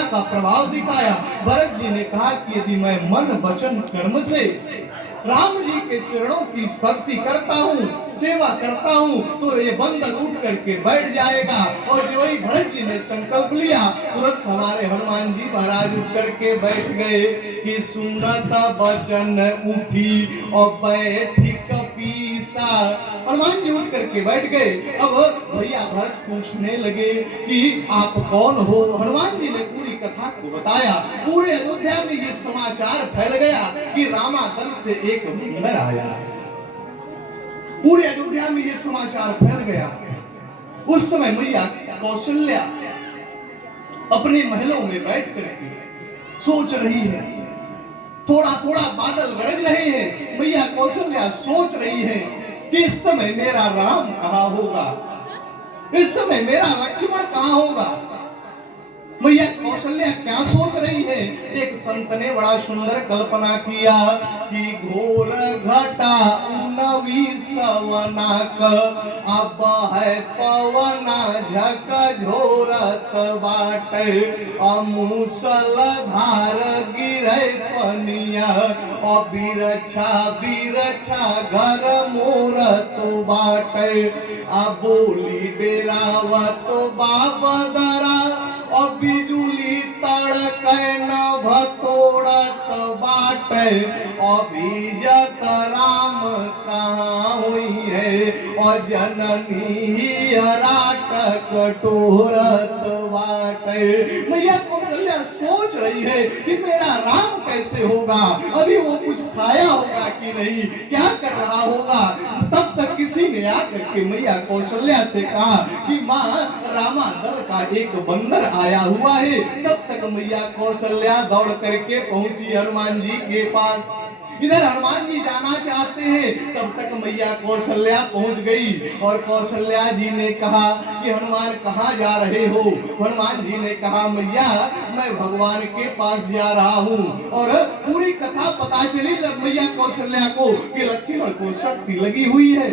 कामना का प्रभाव दिखाया। भरत जी ने कहा कि यदि मैं मन वचन कर्म से राम जी के चरणों की भक्ति करता हूँ, सेवा करता हूँ, तो ये बंदर उठ करके बैठ जाएगा। और जो वही भरत जी ने संकल्प लिया, तुरंत हमारे हनुमान जी महाराज उठ करके बैठ गए कि सुनत वचन उठी और बैठी कपीसा। हनुमान जी उठ करके बैठ गए। अब भैया भरत पूछने लगे कि आप कौन हो। हनुमान जी ने पूरी कथा को बताया। पूरे अयोध्या में ये समाचार फैल गया कि रामादल से एक बंदर आया। पूरे अयोध्या में ये समाचार फैल गया। उस समय मैया कौशल्या अपने महलों में बैठ करके सोच रही है। थोड़ा थोड़ा बादल गरज रहे हैं। मैया कौशल्या सोच रही है कि इस समय मेरा राम कहाँ होगा, इस समय मेरा लक्ष्मण कहाँ होगा। मैया कौशल्या क्या सोच रही है। एक संत ने बड़ा सुंदर कल्पना किया कि घोर घटा नवी सवनाक अब है पवना झक झोरत बाटे अमूसल धार गिरे पनिया और बिरछा बिरछा घर मोरत बाटे आ बोली डेरावत बाबदरा और बिजुली तड़कै न भतोड़त बाटे अभिजत राम कहाँ हुई है और जननी राट कटोरत बाटे। मैया कौशल्या सोच रही है कि मेरा राम कैसे होगा, अभी वो कुछ खाया होगा कि नहीं, क्या कर रहा होगा। तब तक किसी ने आकर के मैया कौशल्या से कहा कि माँ रामादल का एक बंदर आया हुआ है। तब तक मैया कौशल्या दौड़ करके पहुंची हनुमान जी के पास। इधर हनुमान जी जाना चाहते हैं, तब तक मैया कौशल्या पहुंच गई। और कौशल्या जी ने कहा कि हनुमान कहाँ जा रहे हो। हनुमान जी ने कहा मैया मैं भगवान के पास जा रहा हूँ। और पूरी कथा पता चली मैया कौशल्या को कि लक्ष्मण को शक्ति लगी हुई है।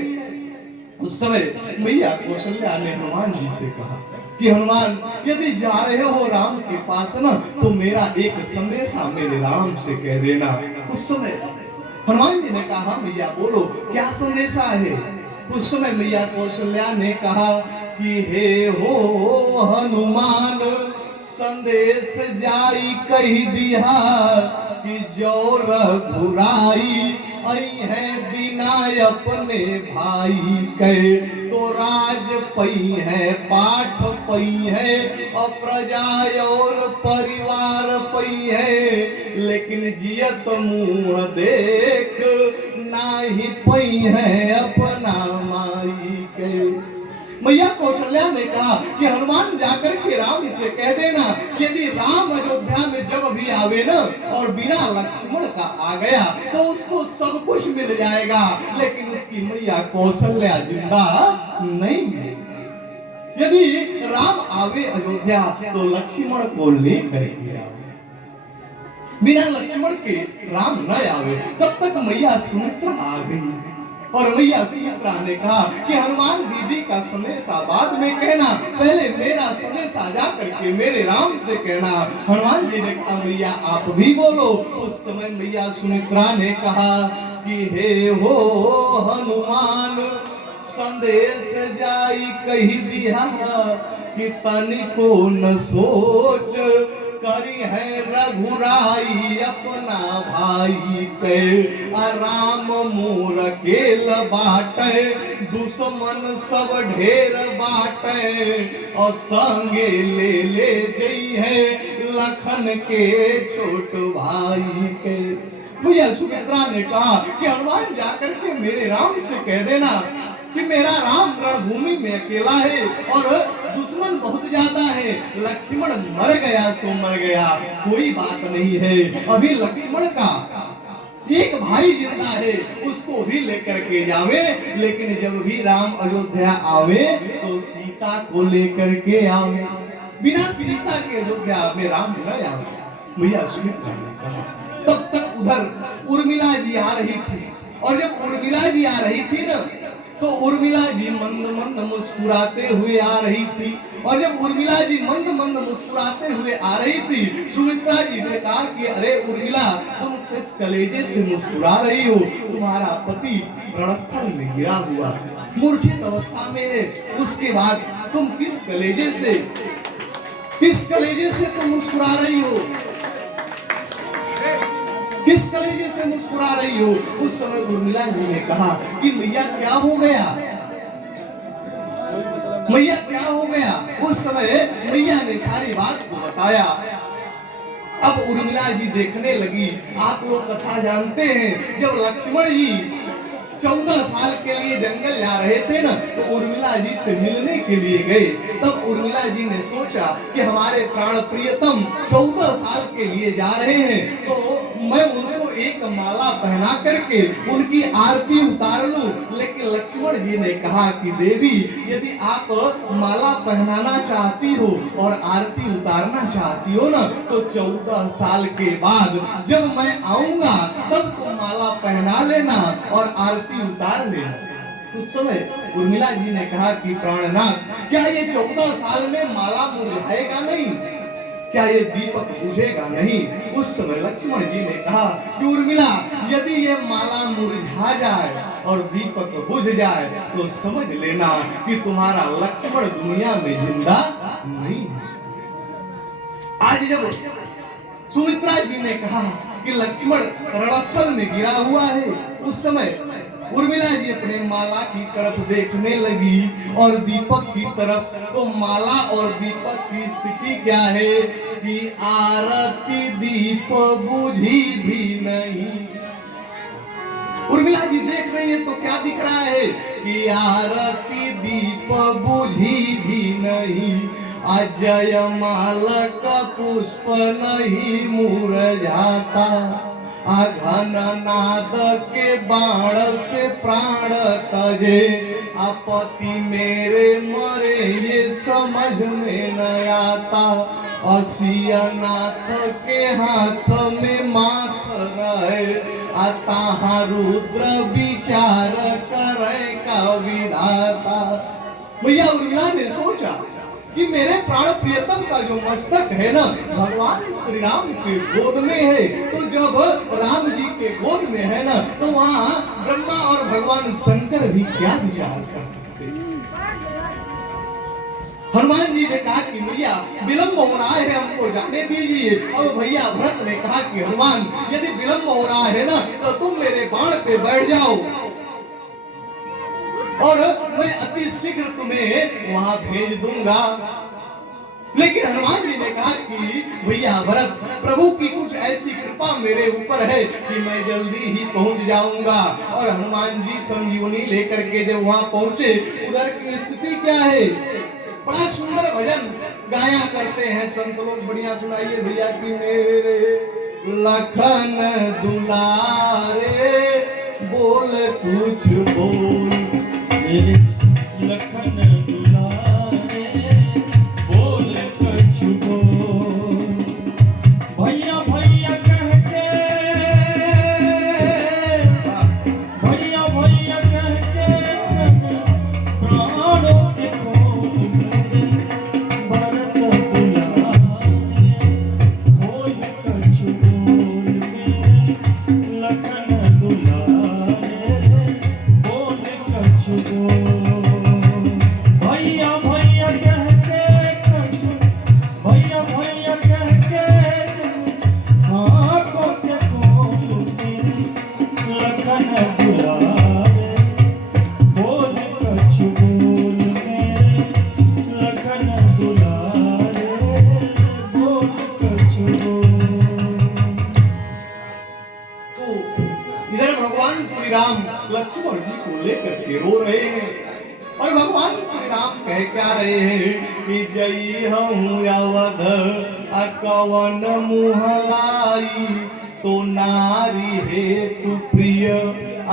उस समय मैया कौशल्या ने हनुमान जी से कहा कि हनुमान यदि जा रहे हो राम के पास ना, तो मेरा एक संदेशा मेरे राम से कह देना। उस समय हनुमान जी ने कहा मैया बोलो क्या संदेशा है। उस समय मैया कौशल्या ने कहा कि हे हो हनुमान संदेश जाई कही दिया कि जो रघुराई आई है बिना अपने भाई के तो राज पई है पाठ पई है और प्रजा और परिवार पई है, लेकिन जियत मुंह देख नाही पई है अपना माई के। मैया कौशल्या ने कहा कि हनुमान जाकर के राम से कह देना यदि राम अयोध्या में जब भी आवे ना और बिना लक्ष्मण का आ गया तो उसको सब कुछ मिल जाएगा, लेकिन उसकी मैया कौशल्या जिंदा नहीं मिलेगी। यदि राम आवे अयोध्या तो लक्ष्मण को लेकर के आओ, बिना लक्ष्मण के राम न आवे। तब तक मैया सुमित्रा आ गई और मैया सुमित्रा ने कहा कि हनुमान दीदी का संदेशा बाद में कहना, पहले मेरा संदेशा जा करके मेरे राम से कहना। हनुमान जी ने कहा मैया आप भी बोलो। उस समय मैया सुमित्रा ने कहा कि हे हो हनुमान संदेश जाई कही दिया कि तनिको न सोच करी है रघुराई अपना भाई के राम मोर केल बाटे दुश्मन सब ढेर बाटे और संगे ले ले जई है लखन के छोट भाई के। मुझे सुमित्रा ने कहा कि हनुमान जाकर के मेरे राम से कह देना कि मेरा राम रणभूमि में अकेला है और दुश्मन बहुत ज्यादा है, लक्ष्मण मर गया सो मर गया, कोई बात नहीं है। अभी लक्ष्मण का एक भाई जिंदा है, उसको भी लेकर के जावे, लेकिन जब भी राम अयोध्या आवे तो सीता को लेकर के आवे, बिना सीता के अयोध्या में राम न आवे। मैया सुमित्रा ने कहा। तब तक उधर उर्मिला जी आ रही थी और जब उर्मिला जी आ रही थी ना तो उर्मिला जी मंद मंद मुस्कुराते हुए आ रही थी और जब उर्मिला जी मंद मंद मुस्कुराते हुए आ रही थी, सुमित्रा जी ने कहा कि अरे उर्मिला, तुम किस कलेजे से मुस्कुरा रही हो? तुम्हारा पति रणस्थल में गिरा हुआ है, मूर्छित अवस्था में है। उसके बाद तुम किस कलेजे से तुम मुस्कुरा रही हो? किस कलेजे से मुस्कुरा रही हो? उस समय उर्मिला जी ने कहा कि मैया क्या हो गया, मैया क्या हो गया? उस समय मैया ने सारी बात को बताया। अब उर्मिला जी देखने लगी। आप लोग कथा जानते हैं, जब लक्ष्मण जी 14 साल के लिए जंगल जा रहे थे ना, तो उर्मिला जी से मिलने के लिए गए। तब उर्मिला जी ने सोचा कि हमारे प्राण प्रियतम 14 साल के लिए जा रहे हैं, तो मैं उनको एक माला पहना करके उनकी आरती उतार लूं। लेकिन लक्ष्मण जी ने कहा कि देवी, यदि आप माला पहनाना चाहती हो और आरती उतारना चाहती हो ना, तो 14 साल के बाद जब मैं आऊंगा तब तुम माला पहना लेना और आरती उतार लेना। उस समय उर्मिला जी ने कहा कि प्राणनाथ, क्या ये 14 साल में माला मुरझाएगा नहीं? क्या ये दीपक बुझेगा नहीं? उस समय लक्ष्मण जी ने कहा कि उर्मिला, यदि ये माला मुरझा जाए और दीपक बुझ जाए तो समझ लेना कि तुम्हारा लक्ष्मण दुनिया में जिंदा नहीं है। आज जब सुमित्रा जी ने कहा कि लक्ष्मण रणस्थल में गिरा हुआ है, उस समय उर्मिला जी अपने माला की तरफ देखने लगी और दीपक की तरफ। तो माला और दीपक की स्थिति क्या है कि आरती दीप बुझी भी नहीं। उर्मिला जी देख रही है तो क्या दिख रहा है कि आरती दीप बुझी भी नहीं, अजय मालक पुष्प नहीं मुरझाता, अघन नाद के बाण से प्राण तजे, अपति मेरे मरे ये समझ में न आता, असिया नाथ के हाथ में माथ रहे, अतः रुद्र विचार करे का विधाता। भैया उर्मिला ने सोचा कि मेरे प्राण प्रियतम का जो मस्तक है ना, भगवान श्री राम के गोद में है। तो जब राम जी के गोद में है ना, तो वहाँ ब्रह्मा और भगवान शंकर भी क्या विचार कर सकते हैं? हनुमान जी ने कहा कि भैया विलंब हो रहा है, हमको जाने दीजिए। और भैया भरत ने कहा कि हनुमान, यदि विलंब हो रहा है ना, तो तुम मेरे बाण पे बैठ जाओ और मैं अति शीघ्र तुम्हें वहां भेज दूंगा। लेकिन हनुमान जी ने कहा कि भैया भरत, प्रभु की कुछ ऐसी कृपा मेरे ऊपर है कि मैं जल्दी ही पहुंच जाऊंगा। और हनुमान जी संजीवनी लेकर के जब वहां पहुंचे, उधर की स्थिति क्या है? बड़ा सुंदर भजन गाया करते हैं संत लोग, बढ़िया सुनाइए भैया कि मेरे लखन दुलारे बोल कुछ बोल, मेरे लखन दुलारे बोल कुछ बोल, भैया भैया कह के, भैया भैया कह के प्राणों के खोल भरत बुलारे बोल कुछ बोल, मेरे लखन दुलारे बोल कुछ बोल, भैया भैया कह के कछु, भैया भैया कह के आँखों के खोल लखन बुलारे बोल कुछ बोल, मेरे लखन बुलारे बोल कुछ बोल। तो इधर भगवान श्री राम लक्ष्मण जी को लेकर के रो रहे हैं और भगवान श्री राम कह क्या रहे हैं कि जई हूँ अवध अकवन मुहलाई, तो नारी हेतु प्रिय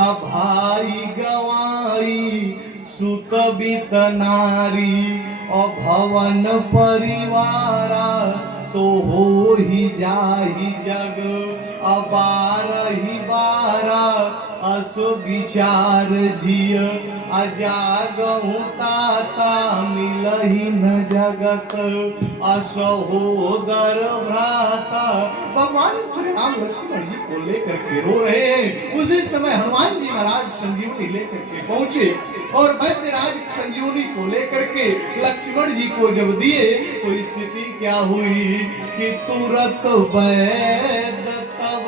अभाई गवाई, सुत बित नारी अभवन परिवारा, तो हो ही जाही जग अबार ही बारा, असो विचार जिय अजागहु ताता मिलहि न जगत असहोदर भ्राता। भगवान श्री राम लक्ष्मण जी को लेकर के रो रहे हैं। उसी समय हनुमान जी महाराज संजीवनी लेकर के पहुंचे और वैद्यराज संजीवनी को लेकर के लक्ष्मण जी को जब दिए तो स्थिति क्या हुई कि तुरंत वैद तब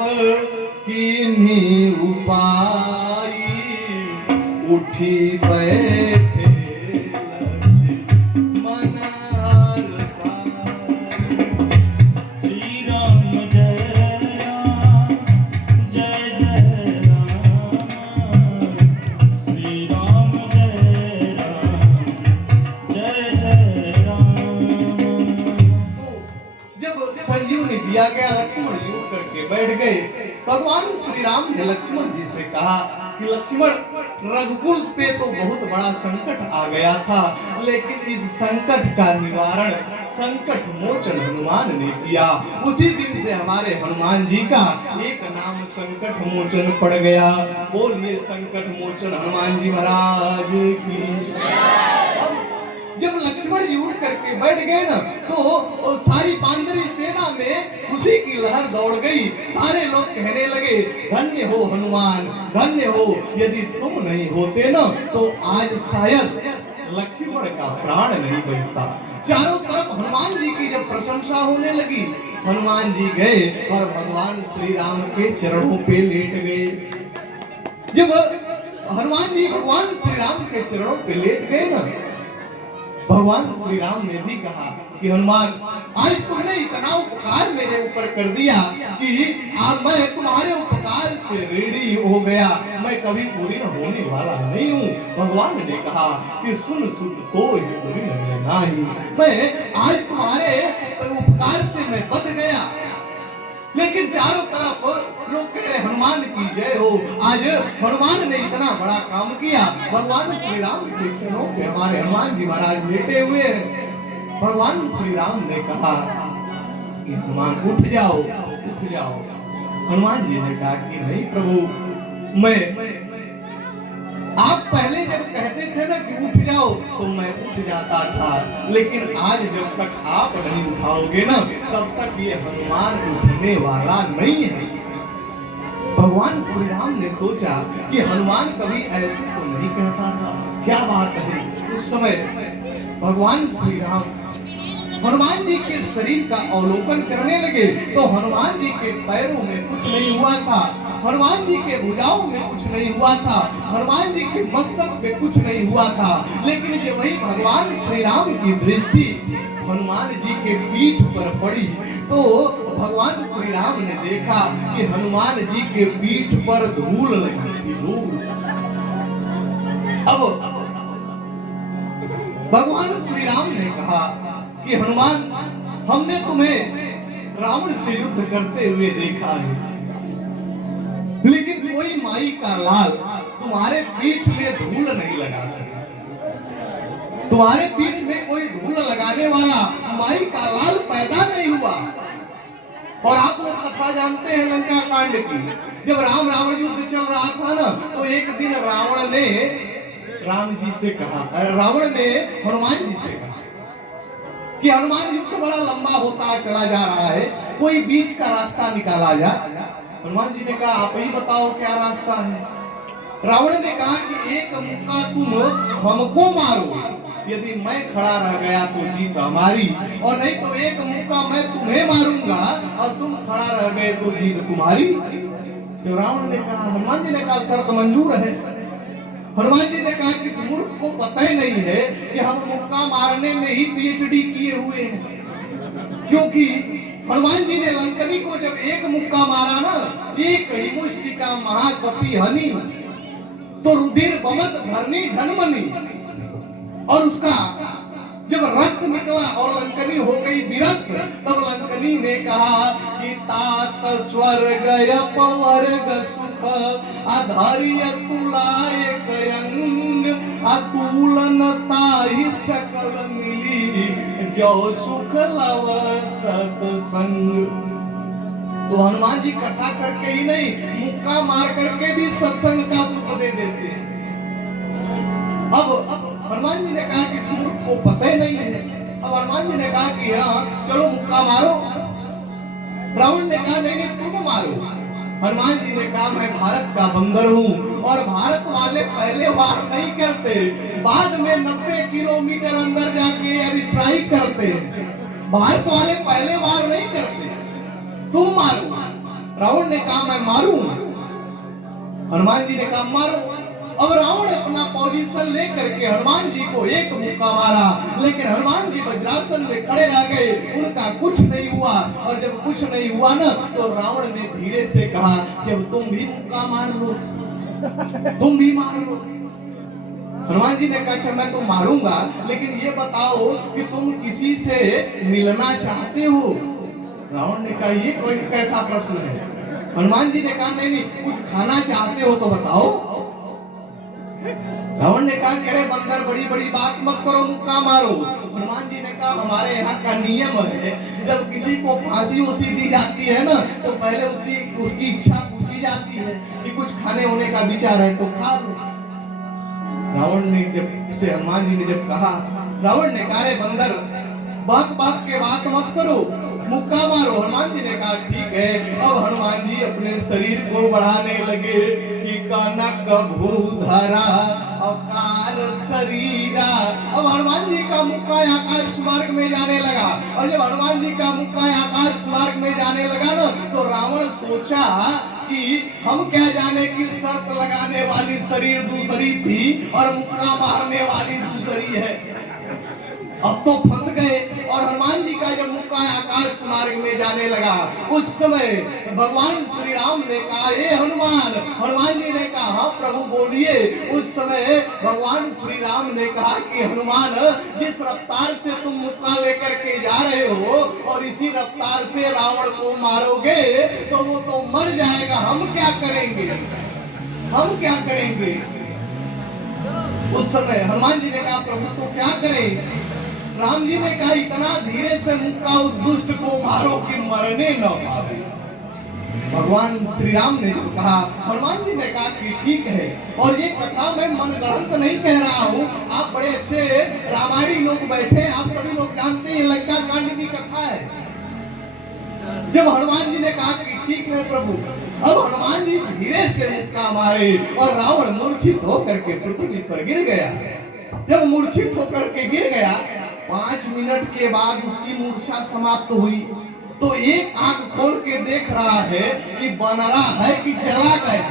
कीन्ही उपाय उठी बैठे लक्ष्मण हर्षाई। श्री राम जय राम जय जय राम, श्री राम जय राम जय जय राम। जब संजीवनी दिया गया लक्ष्मण जी उठ करके बैठ गए। भगवान श्री राम ने लक्ष्मण जी से कहा कि लक्ष्मण, रघुकुल पे तो बहुत बड़ा संकट आ गया था, लेकिन इस संकट का निवारण संकट मोचन हनुमान ने किया। उसी दिन से हमारे हनुमान जी का एक नाम संकट मोचन पड़ गया। बोलिए संकट मोचन हनुमान जी महाराज की। जब लक्ष्मण जी उठ करके बैठ गए ना तो सारी पांडरी सेना में खुशी की लहर दौड़ गई। सारे लोग कहने लगे धन्य हो हनुमान, धन्य हो, यदि तुम नहीं होते ना तो आज शायद लक्ष्मण का प्राण नहीं बचता। चारों तरफ हनुमान जी की जब प्रशंसा होने लगी, हनुमान जी गए और भगवान श्री राम के चरणों पे लेट गए। जब हनुमान जी भगवान श्री राम के चरणों पे लेट गए ना, भगवान श्री राम ने भी कहा कि हनुमान, आज तुमने इतना उपकार मेरे ऊपर कर दिया कि आज मैं तुम्हारे उपकार से ऋणी हो गया, मैं कभी पूरी न होने वाला नहीं हूँ। भगवान ने कहा कि सुन सुध तो ही पूरी न नहीं, मैं आज तुम्हारे उपकार से मैं बच गया। लेकिन चारों तरफ लोग कह रहे हनुमान की जय हो, आज हनुमान ने इतना बड़ा काम किया। भगवान श्री राम के चरणों पे हमारे हनुमान जी महाराज लेटे हुए हैं। भगवान श्री राम ने कहा कि हनुमान उठ जाओ, उठ जाओ। हनुमान जी ने कहा कि नहीं प्रभु, मैं आप पहले जब कहते थे ना कि उठ जाओ तो मैं उठ जाता था, लेकिन आज जब तक आप नहीं उठाओगे ना तब तक ये हनुमान उठने वाला नहीं है। भगवान श्री राम ने सोचा कि हनुमान कभी ऐसे तो नहीं कहता था, क्या बात है। उस समय भगवान श्री राम हनुमान जी के शरीर का अवलोकन करने लगे तो हनुमान जी के पैरों में कुछ नहीं हुआ था, हनुमान जी के भुजाओं में कुछ नहीं हुआ था, हनुमान जी के मस्तक पे कुछ नहीं हुआ था। लेकिन जब वही भगवान श्री राम की दृष्टि हनुमान जी के पीठ पर पड़ी तो भगवान श्री राम ने देखा कि हनुमान जी के पीठ पर धूल लगी थी, धूल। अब भगवान श्री राम ने कहा कि हनुमान, हमने तुम्हें रावण से युद्ध करते हुए देखा है, लेकिन कोई माई का लाल तुम्हारे पीठ में धूल नहीं लगा सका। तुम्हारे पीठ में कोई धूल लगाने वाला माई का लाल पैदा नहीं हुआ। और आप लोग कथा जानते हैं लंका कांड की, जब राम रावण युद्ध चल रहा था ना तो एक दिन रावण ने राम जी से कहा, रावण ने हनुमान जी से कहा कि हनुमान युद्ध बड़ा लंबा होता चला जा रहा है, कोई बीच का रास्ता निकाला जाए। हनुमान जी ने कहा आप ही बताओ क्या रास्ता है। रावण ने कहा कि एक मुक्का तुम हमको मारो, यदि मैं खड़ा रह गया तो जीत हमारी, और नहीं तो एक मुक्का मैं तुम्हें मारूंगा और तुम खड़ा रह गए तो जीत तुम्हारी। तो रावण ने कहा, हनुमान जी ने कहा शर्त मंजूर है। हनुमान जी ने कहा कि इस मूर्ख को पता ही नहीं है कि हम मुक्का मारने में ही पीएचडी किए हुए हैं, क्योंकि हनुमान जी ने लंकनी को जब एक मुक्का मारा ना, एक ही मुष्टिका महाकपि हनी तो रुधिर बमत धरनी धनमनी, और उसका जब रक्त निकला और लंकनी हो गई विरक्त, तब लंकनी ने कहा कि तात स्वर्ग अपवर्ग सुख आधार्य तुलाय कयंग अतुलनता ही सकल मिली जो सुख लव सत्संग। तो हनुमान जी कथा करके ही नहीं, मुक्का मार करके भी सत्संग का सुख दे देते हैं। अब हनुमान जी ने कहा कि इस मूर्ख को पता ही नहीं है। अब हनुमान जी ने कहा कि हाँ चलो मुक्का मारो। रावण ने कहा नहीं नहीं तुम मारो। हनुमान जी ने कहा मैं भारत का बंदर हूँ और भारत वाले पहले वार नहीं करते, बाद में 90 किलोमीटर अंदर जाके एयर स्ट्राइक करते। भारत वाले पहले वार नहीं करते, तुम मारो। रावण ने कहा मैं मारूं। हनुमान जी ने कहा मारो। अब रावण अपना पोजीशन लेकर के हनुमान जी को एक मुक्का मारा, लेकिन हनुमान जी वज्रासन में खड़े रह गए, उनका कुछ नहीं हुआ। और जब कुछ नहीं हुआ ना तो रावण ने धीरे से कहा कि अब तुम भी मुक्का मार लो, तुम भी मार लो। हनुमान जी ने कहा अच्छा मैं तो मारूंगा, लेकिन ये बताओ कि तुम किसी से मिलना चाहते हो? रावण ने कहा ये कोई कैसा प्रश्न है? हनुमान जी ने कहा नहीं नहीं कुछ खाना चाहते हो तो बताओ। रावण ने कहा कि अरे बंदर बड़ी बड़ी बात मत करो, मुक्का मारो। हनुमान जी ने कहा हमारे यहाँ का नियम है, जब किसी को फांसी उसी दी जाती है ना तो पहले उसकी इच्छा पूछी जाती है कि कुछ खाने होने का विचार है तो खा लो। रावण ने जब से हनुमान जी ने जब कहा, रावण ने कहा रे बंदर बाक बाक के बात मत करो, मुक्का मारो। हनुमान जी ने कहा ठीक है। अब हनुमान जी अपने शरीर को बढ़ाने लगे कि कनक भूधरा अकाल शरीरा। अब हनुमान जी का मुक्का आकाश मार्ग में जाने लगा, और जब हनुमान जी का मुक्का आकाश मार्ग में जाने लगा ना तो रावण सोचा कि हम क्या जाने कि शर्त लगाने वाली शरीर दूसरी थी और मुक्का मारने वाली दूसरी है। अब तो फंस गए। और हनुमान जी का जब मुक्का आकाश मार्ग में जाने लगा उस समय भगवान श्री राम ने कहा हे हनुमान। हनुमान जी ने कहा हाँ प्रभु बोलिए। उस समय भगवान श्री राम ने कहा कि हनुमान जिस रफ्तार से तुम मुक्का लेकर के जा रहे हो और इसी रफ्तार से रावण को मारोगे तो वो तो मर जाएगा, हम क्या करेंगे, हम क्या करेंगे? उस समय हनुमान जी ने कहा प्रभु तो क्या करें? राम जी ने कहा इतना धीरे से मुक्का उस दुष्ट को मारो कि मरने न पावे। भगवान श्री राम ने कहा, हनुमान जी ने कहा कि ठीक है। और ये कथा मैं मनगढ़ंत नहीं कह रहा हूँ, आप बड़े अच्छे रामायणी लोग बैठे, आप सभी लोग जानते हैं लंका कांड की कथा है। जब हनुमान जी ने कहा कि ठीक है प्रभु, अब हनुमान जी धीरे से मुक्का मारे और रावण मूर्छित होकर के पृथ्वी पर गिर गया। जब मूर्छित होकर के गिर गया 5 मिनट के बाद उसकी मूर्छा समाप्त हुई तो एक आंख खोल के देख रहा है कि बन रहा है कि चला गया।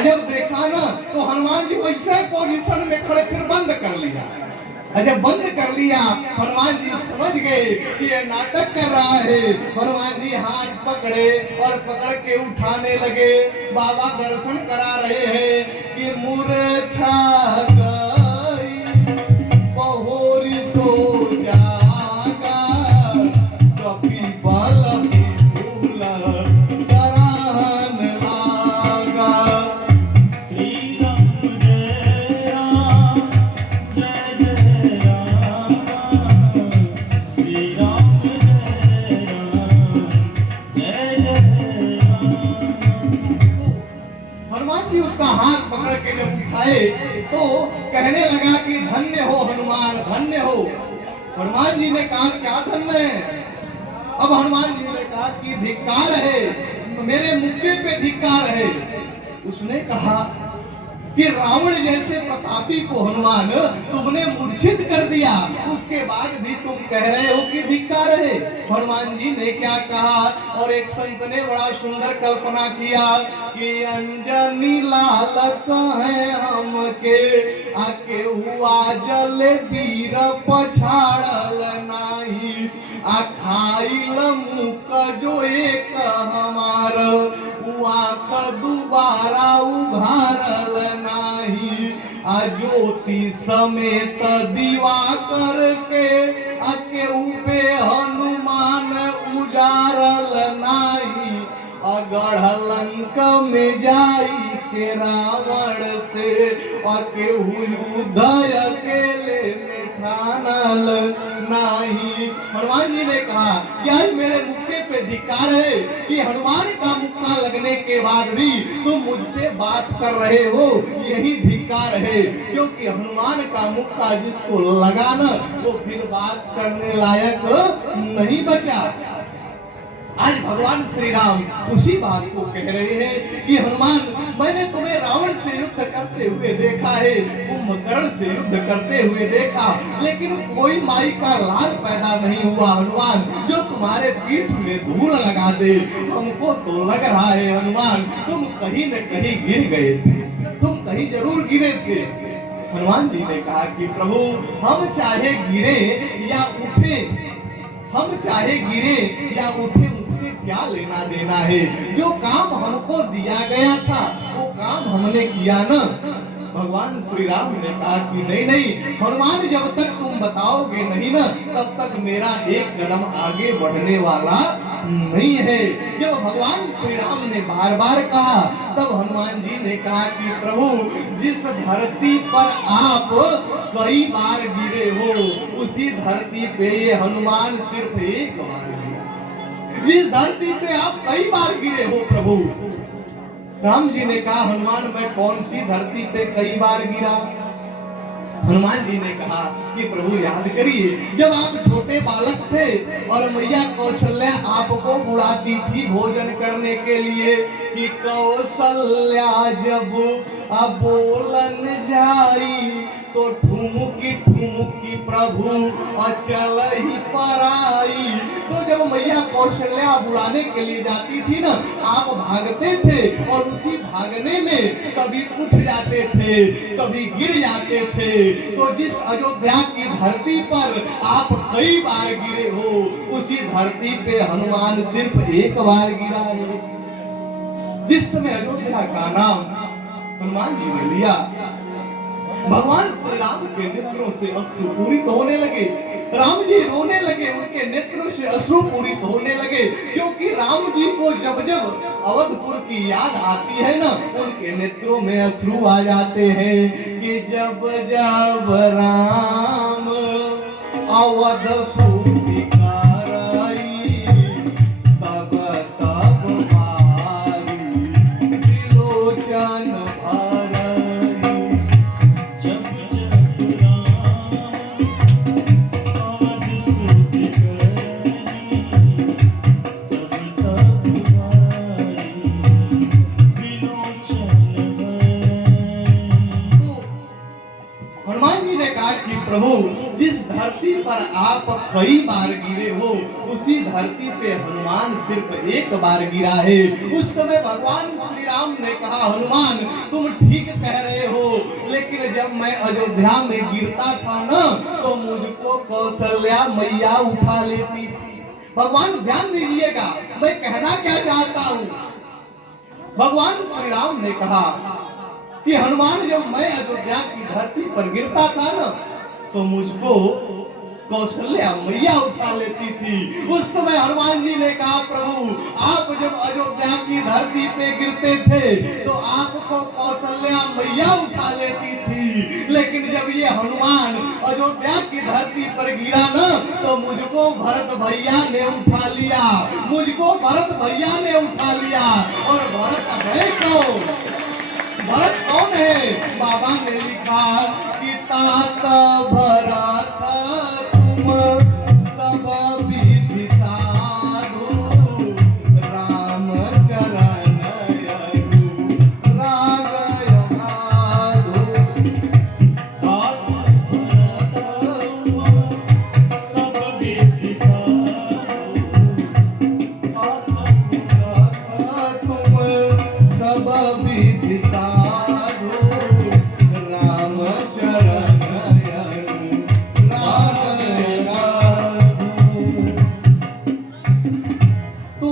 जब देखा ना तो हनुमान जी वैसे पोजीशन में खड़े फिर बंद कर लिया। जब बंद कर लिया हनुमान जी समझ गए कि ये नाटक कर रहा है। हनुमान जी हाथ पकड़े और पकड़ के उठाने लगे। बाबा दर्शन करा रहे हैं कि मूर्छा बहोरी सो जागा, कपिबल विपुल सराहन लागा। श्री राम जय राम जय जय राम, श्री राम जय राम जय जय राम। हनुमान जी उसका हाथ पकड़ के जब उठाए तो कहने लगा कि धन्य हो हनुमान, धन्य हो। हनुमान जी ने कहा क्या धन्य है? अब हनुमान जी ने कहा कि धिक्कार है, मेरे मुक्के पे धिक्कार है। उसने कहा कि रावण जैसे प्रतापी को हनुमान तुमने मूर्छित कर दिया, उसके बाद भी तुम कह रहे हो कि धिक्कार है। हनुमान जी ने क्या कहा? और एक संत ने बड़ा सुंदर कल्पना किया कि अंजनी लाल कहे हमके आके हुआ जल वीर पछाड़ल नाही, आ खाइल मुक जो एक हमार आँख दोबारा उघारल नाही, आ ज्योति समेत दीवा करके आके उपे हनुमान उजारल नाही, अगढ़ लंक में जाई के रावण से आके उदय अकेले में ठानल नाही। हनुमान जी ने कहा कि आज मेरे मुक्के पे तुझे धिक्कार है कि हनुमान का मुक्का लगने के बाद भी तुम मुझसे बात कर रहे हो, यही धिक्कार है। क्योंकि हनुमान का मुक्का जिसको लगा ना, वो फिर बात करने लायक नहीं बचा। आज भगवान श्री राम उसी बात को कह रहे हैं कि हनुमान, मैंने तुम्हें रावण से युद्ध करते हुए देखा है, कुंभकर्ण से युद्ध करते हुए देखा, लेकिन कोई माई का लाल पैदा नहीं हुआ हनुमान जो तुम्हारे पीठ में धूल लगा दे। हमको तो लग रहा है हनुमान तुम कहीं न कहीं गिर गए थे, तुम कहीं जरूर गिरे थे। हनुमान जी ने कहा कि प्रभु, हम चाहे गिरे या उठे, हम चाहे गिरे या उठे, उससे क्या लेना देना है। जो काम हमको दिया गया था वो काम हमने किया ना। भगवान श्री राम ने कहा कि नहीं नहीं हनुमान, जब तक तुम बताओगे नहीं ना, तब तक मेरा एक कदम आगे बढ़ने वाला नहीं है। जब भगवान श्री राम ने बार बार कहा, तब हनुमान जी ने कहा कि प्रभु, जिस धरती पर आप कई बार गिरे हो, उसी धरती पे ये हनुमान सिर्फ एक बार गिरा। जिस धरती पे आप कई बार गिरे हो प्रभु। राम जी ने कहा, हनुमान मैं कौन सी धरती पे कई बार गिरा। हनुमान जी ने कहा कि प्रभु याद करिए, जब आप छोटे बालक थे और मैया कौशल्या आपको बुलाती थी भोजन करने के लिए कि कौशल्या जब बोलन जाई तो ठुमुकी ठुमुकी प्रभु अचल ही पराई। तो जब मैया कौशल्या बुलाने के लिए जाती थी ना, आप भागते थे और उसी भागने में कभी उठ जाते थे, कभी गिर जाते थे। तो जिस अयोध्या की धरती पर आप कई बार गिरे हो, उसी धरती पे हनुमान सिर्फ एक बार गिरा है। जिस समय अयोध्या का नाम हनुमान जी ने लिया, भगवान श्री राम के नेत्रों से अश्रु पूरित होने लगे। राम जी रोने लगे, उनके नेत्रों से अश्रु पूरित होने लगे। क्योंकि राम जी को जब जब अवधपुर की याद आती है ना, उनके नेत्रों में अश्रु आ जाते हैं कि जब जब राम अवध सूति कराई, तब तब भारी त्रिलोचन प्रभु, जिस धरती पर आप कई बार गिरे हो, उसी धरती पे हनुमान सिर्फ एक बार गिरा है। उस समय भगवान श्री राम ने कहा, हनुमान तुम ठीक कह रहे हो, लेकिन जब मैं अयोध्या में गिरता था ना, तो मुझको कौशल्या मैया उठा लेती थी। भगवान ध्यान दीजिएगा, मैं कहना क्या चाहता हूँ। भगवान श्री राम ने कहा कि हनुमान, जब मैं अयोध्या की धरती पर गिरता था ना, तो मुझको कौशल्या मैया उठा लेती थी। उस समय हनुमान जी ने कहा, प्रभु आप जब अयोध्या की धरती पे गिरते थे तो आपको कौशल्या मैया उठा लेती थी, लेकिन जब ये हनुमान अयोध्या की धरती पर गिरा ना, तो मुझको भरत भैया ने उठा लिया, मुझको भरत भैया ने उठा लिया। और भरत है कौन? भरत कौन है? बाबा ने लिखा कि तात भरत तुम सब विधि साधु, राम चरण यदु राग यहाधु। तात भरत तुम सब विधि साधु, तात भरत तुम सब विधि साधु, राम चरण यदु राग यहाधु। तो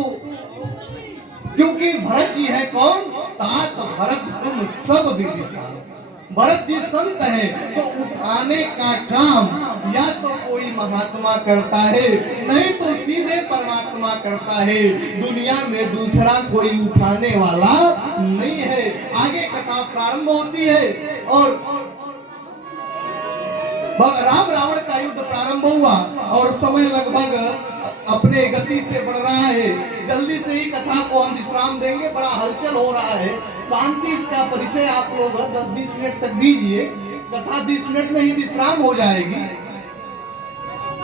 क्योंकि भरत जी है कौन? तात भरत तुम सब विधि साधु। भरत जी संत है, तो उठाने का काम या तो कोई महात्मा करता है, नहीं तो सीधे परमात्मा करता है। दुनिया में दूसरा कोई उठाने वाला नहीं है। आगे कथा प्रारंभ होती है और राम रावण का युद्ध प्रारंभ हुआ और समय लगभग अपने गति से बढ़ रहा है। जल्दी से ही कथा को हम विश्राम देंगे, बड़ा हलचल हो रहा है। शांति इसका परिचय आप लोग 10-20 मिनट तक दीजिए, कथा 20 मिनट में ही विश्राम हो जाएगी।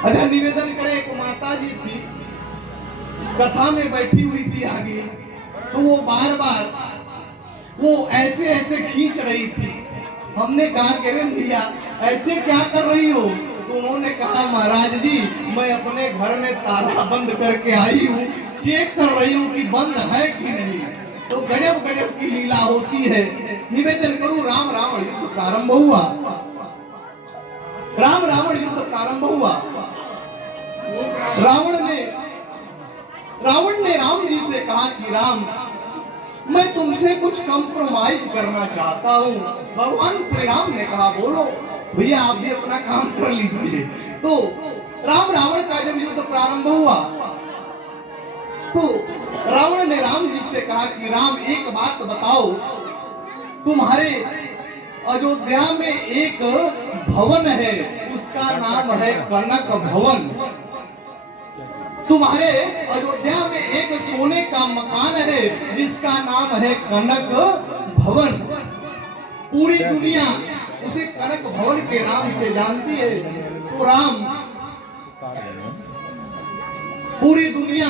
अच्छा, निवेदन करें, एक माता जी थी, कथा में बैठी हुई थी आगे, तो वो बार बार वो ऐसे ऐसे खींच रही थी। हमने कहा कि रे भैया ऐसे क्या कर रही हो? तो उन्होंने कहा महाराज जी मैं अपने घर में ताला बंद करके आई हूँ, चेक कर रही हूँ कि बंद है कि नहीं। तो गजब गजब की लीला होती है। निवेदन करूं, राम रावण युद्ध प्रारंभ हुआ। राम रावण युद्ध प्रारंभ हुआ। रावण ने राम जी से कहा कि राम मैं तुमसे कुछ कंप्रोमाइज करना चाहता हूँ। भगवान श्री राम ने कहा बोलो भैया, आप भी अपना काम कर लीजिए। तो राम रावण का जब युद्ध प्रारंभ हुआ तो रावण ने राम जी से कहा कि राम एक बात बताओ, तुम्हारे अयोध्या में एक भवन है, उसका नाम है कनक भवन। तुम्हारे अयोध्या में एक सोने का मकान है जिसका नाम है कनक भवन। पूरी दुनिया उसे कनक भवन के नाम से जानती है। तो राम, पूरी दुनिया